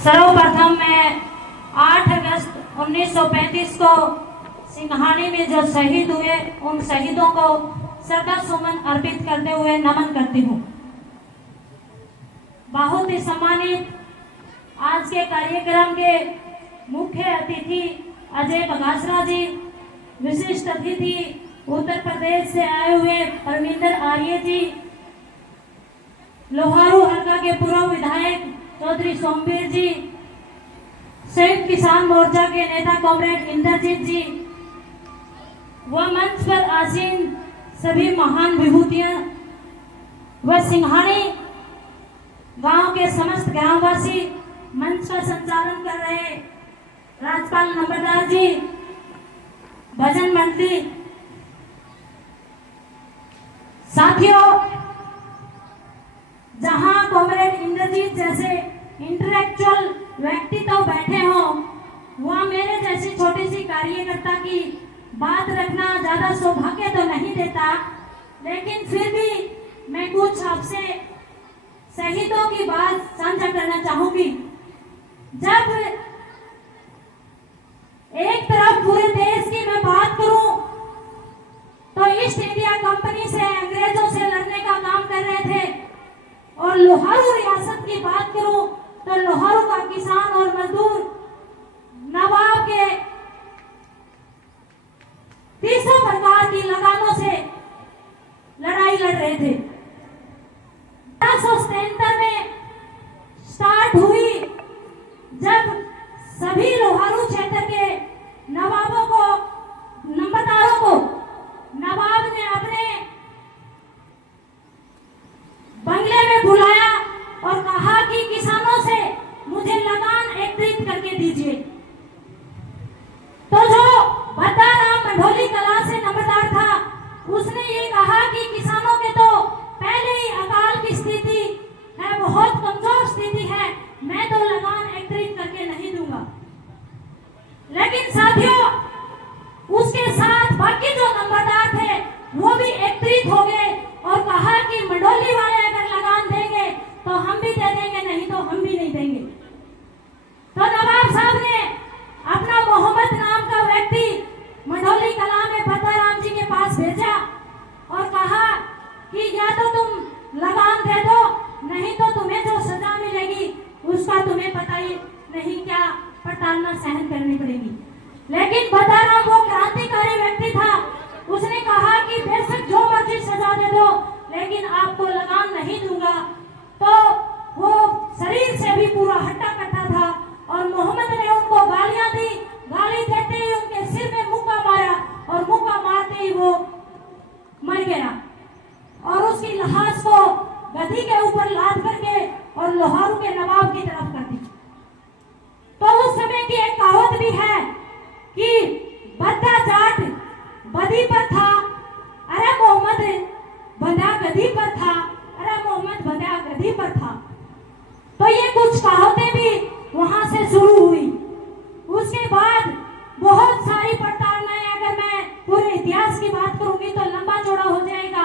सर्वप्रथम मैं 8 अगस्त 1935 को सिंघानी में जो शहीद हुए उन शहीदों को श्रद्धा सुमन अर्पित करते हुए नमन करती हूँ। बहुत ही सम्मानित आज के कार्यक्रम के मुख्य अतिथि अजय बगासरा जी, विशिष्ट अतिथि उत्तर प्रदेश से आए हुए परमिंदर आर्य जी, लोहारू हल्का के पूर्व विधायक चौधरी सोमवीर जी, संयुक्त किसान मोर्चा के नेता कॉमरेड इंद्रजीत जी व मंच पर आसीन सभी महान विभूतियां व सिंघानी गांव के समस्त ग्रामवासी, मंच का संचालन कर रहे राज्यपाल नंबरदार जी, भजन मंडली, साथियों, जहां कॉमरेड इंद्रजीत जैसे इंटेलेक्चुअल व्यक्ति तो बैठे हो, वहां मेरे जैसी छोटी सी कार्यकर्ता की बात रखना ज्यादा सौभाग्य तो नहीं देता, लेकिन फिर भी मैं कुछ आपसे शहीदों की बात साझा करना चाहूंगी। जब एक तरफ पूरे देश की मैं बात करूं तो ईस्ट इंडिया कंपनी से, अंग्रेजों से लड़ने का काम कर रहे थे, और लोहारू रियासत की बात करूं तो लोहारू का किसान और मजदूर नवाब के 300 प्रकार की लगानों से लड़ाई लड़ रहे थे। 1877 में स्टार्ट हुई, जब सभी लोहारू क्षेत्र के नवाबों को, नंबरदारों को नवाब ने अपने बंगले में बुलाया और कहा कि किसानों से मुझे लगान एकत्रित करके दीजिए। तो जो भद्दाराम मंडोली कला से नंबरदार था, उसने ये कहा कि किसानों के तो पहले ही अकाल की स्थिति है, बहुत कमजोर स्थिति है, मैं तो लगान एकत्रित करके नहीं दूंगा। लेकिन साथियों, उसके साथ बाकी जो नंबरदार थे वो भी एकत्रित हो गए और कहा कि मंडोली वाले अगर लगान देंगे तो हम भी दे देंगे, नहीं तो हम भी नहीं देंगे। तो नवाब साहब ने अपना मोहम्मद नाम का व्यक्ति मंडोली कला में भद्दाराम जी के पास भेजा और कहा कि या तो तुम लगान दे दो, नहीं तो तुम्हें जो सजा मिलेगी उसका तुम्हें पता ही नहीं क्या प्रताड़ना सहन करनी पड़ेगी। लेकिन भद्दाराम वो क्रांतिकारी व्यक्ति था, उसने कहा कि बेशक जो मर्जी सजा दे दो, लेकिन आपको लगान नहीं दूंगा। तो वो शरीर से भी पूरा हट्टा कट्टा था और मोहम्मद ने उनको गालियां दी। गाली देते ही उनके सिर में मुक्का मारा और मुक्का मारते ही वो मर गया और उसकी लाश को गधी के ऊपर लाद करके और लोहारू के नवाब की तरफ कर दी। तो उस समय की एक कहावत भी है कि बद्दा जाट बदी पर था, अरे मोहम्मद बंधा गधी पर था, अरे मोहम्मद बंधा गधी पर था। तो ये कुछ कहावतें भी वहां से शुरू हुई। उसके बाद बहुत सारी प्रताड़नाएं, अगर मैं पूरे इतिहास की बात करूंगी तो लंबा चौड़ा हो जाएगा।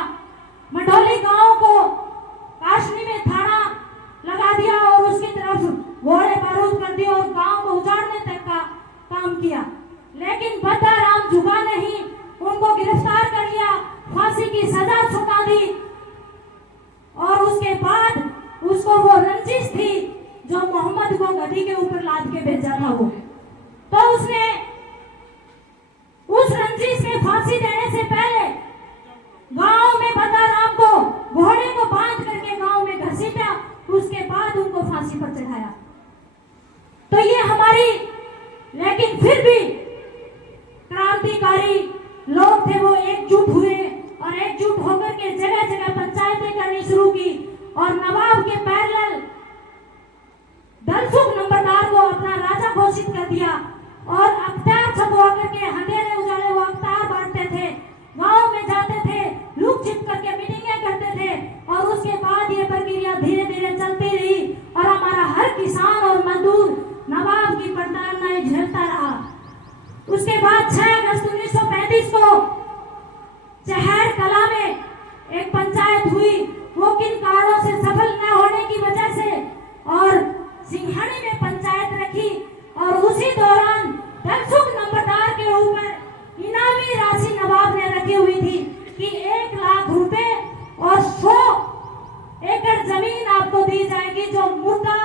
मंडोली गांव को काशनी में थाना लगा दिया और उसकी तरफ घोड़े बारूद कर दिए और गांव को उजाड़ने तक का काम किया। लेकिन भद्दाराम झुका नहीं, उनको गिरफ्तार कर लिया, फांसी की सजा चुका दी और उसके बाद उसको वो रंजिश थी जो मोहम्मद को गधी के ऊपर लाद के भेजा था वो, तो उसने उस रंजिश में फांसी देने से पहले गांव में भद्दाराम को घोड़े को बांध करके गांव में घसीटा, उसके बाद उनको फांसी पर चढ़ाया। तो ये हमारी, लेकिन फिर भी क्रांतिकारी लोग थे, वो एकजुट हुए और एकजुट होकर के जगह जगह पंचायतें करनी शुरू की और नवाब के पैरेलल दलसुख नंबरदार को अपना राजा घोषित कर दिया और अख्तियार छपवा करके अंधेरे उजाले वो अख्तियार बांटते थे, गांव में जाते थे, लुक छिप करके मीटिंगें करते थे और उसके बाद ये प्रक्रिया धीरे धीरे चलती रही और हमारा हर किसान और मजदूर नवाब की प्रताड़नाएं झेलता रहा। उसके बाद 6 अगस्त 1935 को चहर कला में एक पंचायत हुई, वो किन कारणों से सफल न होने की वजह से और सिंघानी में पंचायत जमीन आपको दी जाएगी जो मुर्दा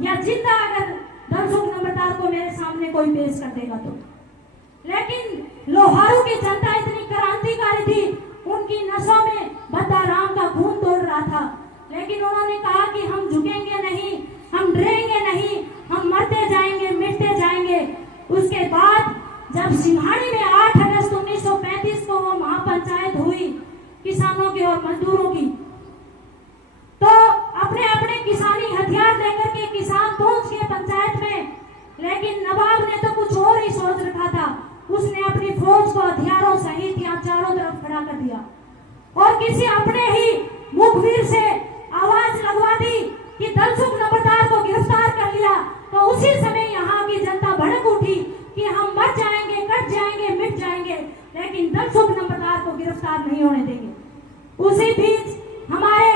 या जिंदा अगर धनसुख नंबरदार को मेरे सामने कोई पेश कर देगा तो। लेकिन लोहारू की जनता इतनी क्रांतिकारी थी, उनकी नसों में बद्दाराम का खून दौड़ रहा था, लेकिन उन्होंने कहा कि हम झुकेंगे नहीं, हम डरेंगे नहीं, हम मरते जाएंगे, मिटते जाएंगे। उसके बाद जब सिंघाड़ी में 8 अगस्त 1935 को वो महापंचायत हुई किसानों की और मजदूरों की, तो अपने अपने किसानी हथियार लेकर के किसान पहुंच गए पंचायत में। लेकिन नवाब ने तो कुछ और ही सोच रखा था, उसने अपनी फौज को हथियारों सहित यहाँ चारों तरफ खड़ा कर दिया और किसी अपने ही मुखबिर से आवाज लगवा दी कि धनसुख नंबरदार को गिरफ्तार कर लिया। तो उसी समय यहाँ की जनता भड़क उठी कि हम मर जाएंगे, कट जाएंगे, मिट जाएंगे, लेकिन धनसुख नंबरदार को गिरफ्तार नहीं होने देंगे। उसी बीच हमारे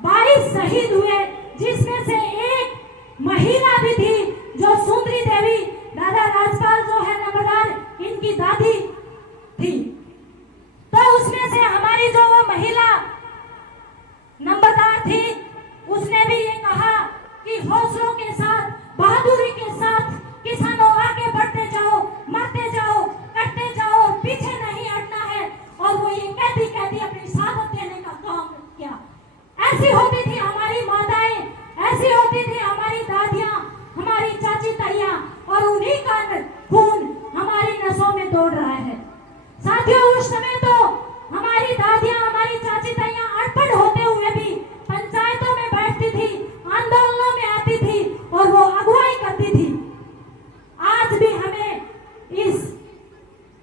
22 शहीद हुए, जिसमें से एक महिला भी थी जो सुंदरी देवी, दादा राजपाल जो है नंबरदार, इनकी दादी थी। तो उसमें से हमारी जो वो महिला नंबरदार थी, उसने भी ये कहा कि हौसलों के साथ, बहादुरी के साथ किसानों आगे बढ़ते जाओ, मरते जाओ, कटते जाओ, पीछे नहीं हटना है। और वो ये कहती कहती अपनी शहादत देने का काम किया। ऐसी होती थी हमारी माताएं, ऐसी होती थी हमारी दादियां, हमारी चाची ताइयां, और उन्हीं का खून हमारी नसों में दौड़ रहा है। साथियों, उस समय तो हमारी दादियां, हमारी चाची ताइयां अनपढ़ होते हुए भी पंचायतों में बैठती थी, आंदोलनों में आती थी और वो अगुवाई करती थी। आज भी हमें इस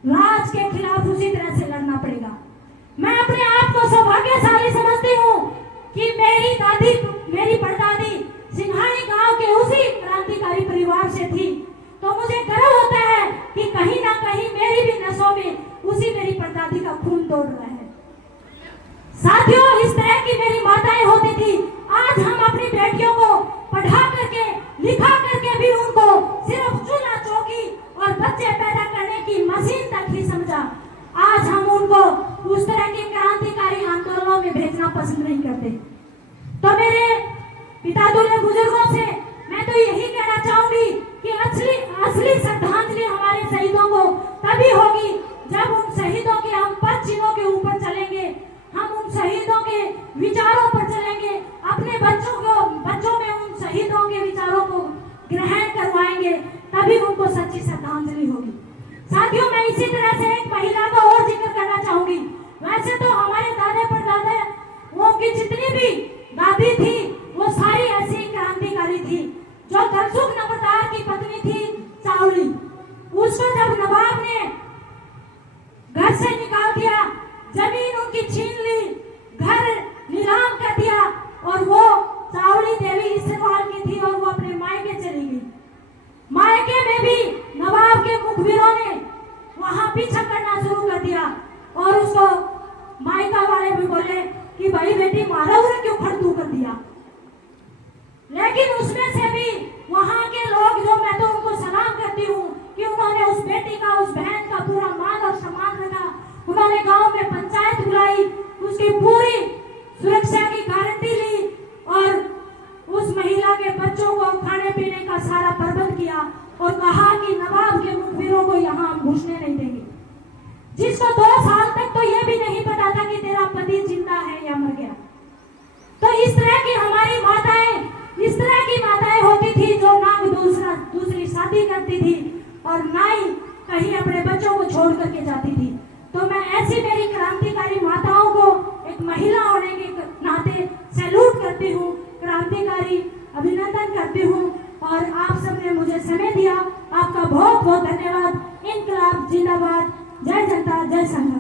राज के खिलाफ उसी तरह से लड़ना पड़ेगा। मैं अपने आप को सौभाग्यशाली समझती हूँ कि मेरी दादी, मेरी परदादी सिंघाड़ी गांव के उसी क्रांतिकारी परिवार से थी, तो मुझे गर्व होता है कि कहीं ना कहीं मेरी भी नसों में उसी मेरी परदादी का खून दौड़ रहा है। साथियों, इस तरह की मेरी माताएं होती थी। आज हम अपनी बेटियों को पढ़ा करके, लिखा करके भी उनको सिर्फ चूल्हा चौकी और बच्चे पैदा करने की मशीन तक ही समझा। आज हम उनको उस तरह के क्रांतिकारी आंदोलनों में भेजना पसंद नहीं करते। तो मेरे पिता तुल्य बुजुर्गों से मैं तो यही कहना चाहूंगी कि असली श्रद्धांजलि हमारे शहीदों को तभी होगी जब उन शहीदों के हम पद चिन्हों के ऊपर चलेंगे, हम उन शहीदों के विचारों पर चलेंगे, अपने बच्चों में उन शहीदों के विचारों को ग्रहण करवाएंगे, तभी उनको सच्ची श्रद्धांजलि होगी। साथियों, मैं इसी तरह से एक महिला का और जिक्र करना चाहूंगी। वैसे तो हमारे दादे परदादे वो की जितनी भी दादी थी वो सारी ऐसी क्रांतिकारी थी। जो धनसुख नंबरदार की पत्नी थी चावली, उसको जब नवाब ने घर से निकाल दिया, जमीन उनकी छीन ली, घर नीलाम कर दिया, और वो चावली देवी इस्तेमाल की थी और वो अपने मायके चली गई। मायके में भी नवाब के मुखबिरों ने वहां पीछा करना शुरू कर दिया और उसको मायका वाले भी बोले कि भाई बेटी मारा हुआ क्यों खड़तू कर दिया। लेकिन उसमें से भी वहां के लोग, जो मैं तो उनको सलाम करती हूँ कि उन्होंने उस बेटी का, उस बहन का पूरा मान और सम्मान रखा। उन्होंने गांव में पंचायत बुलाई, उसकी पूरी सुरक्षा की गारंटी ली और उस महिला के बच्चों को खाने पीने का सारा प्रबंध किया और कहा कि नवाब के मुखबिरों को यहाँ हम घुसने नहीं देंगे। जिसको 2 साल तक तो यह भी नहीं पता था कि तेरा पति जिंदा है या मर गया। तो इस तरह की हमारी माताएं, इस तरह की माताएं होती थी जो ना दूसरी शादी करती थी और ना ही कहीं अपने बच्चों को छोड़ करके जाती थी। तो मैं ऐसी मेरी क्रांतिकारी माताओं को एक महिला होने के नाते सैल्यूट करती हूँ, क्रांतिकारी अभिनंदन करती हूँ। और आप सबने मुझे समय दिया, आपका बहुत बहुत धन्यवाद। इनकलाब जिंदाबाद। जय जनता, जय संघ।